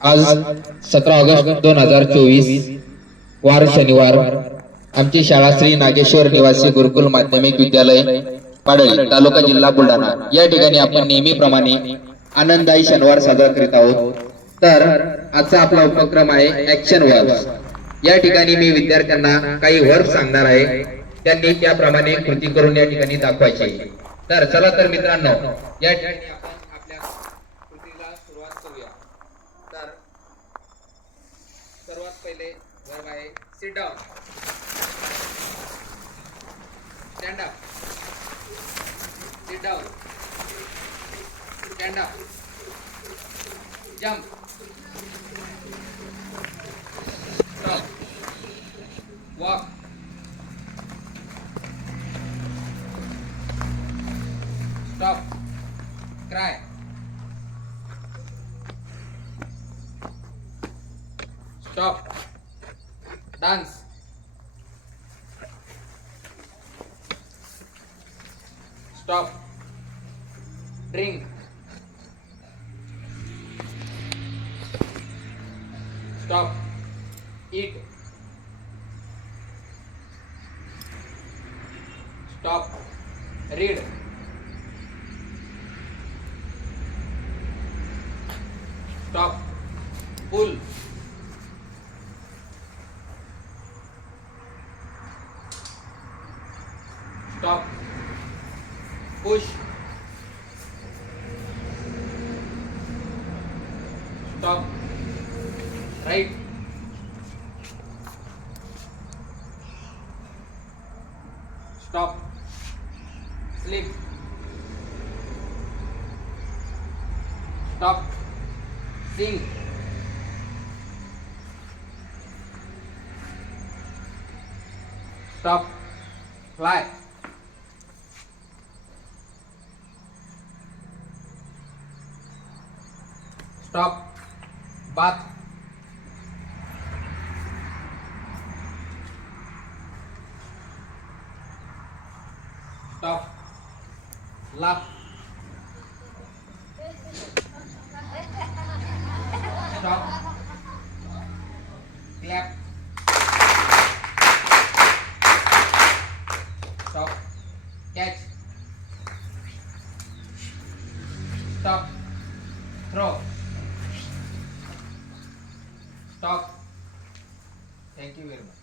आज 17 ऑगस्ट 2024 वार शनिवार आमची शाळा श्री नागेश्वर निवासी गुरुकुल माध्यमिक विद्यालय पाडळी तालुका जिल्हा बुलढाणा या ठिकाणी आपण नेहमीप्रमाणे आनंददायी शनिवार साजरा करीत आहोत। तर आजचा आपला उपक्रम आहे ऍक्शन वर्ब्स। या ठिकाणी मी विद्यार्थ्यांना काही वर्ब सांगणार आहे, त्यांनी त्याप्रमाणे कृती करून या ठिकाणी दाखवायचे। तर चला तर मित्रांनो, या ठिकाणी आपण आपल्या कृतीला सुरुवात करूया। तर सर्वात पहिले वर्ब आहे sit down, stand up, sit down, stand up, jump, stop, walk, stop, cry, stop, dance, stop, drink, stop, eat, stop, read, stop, pull, stop, push, stop, write, stop, sleep, stop, sing, stop, fly, stop, bath, stop, laugh, stop, clap, stop, catch, stop, throw, stop. Thank you very much.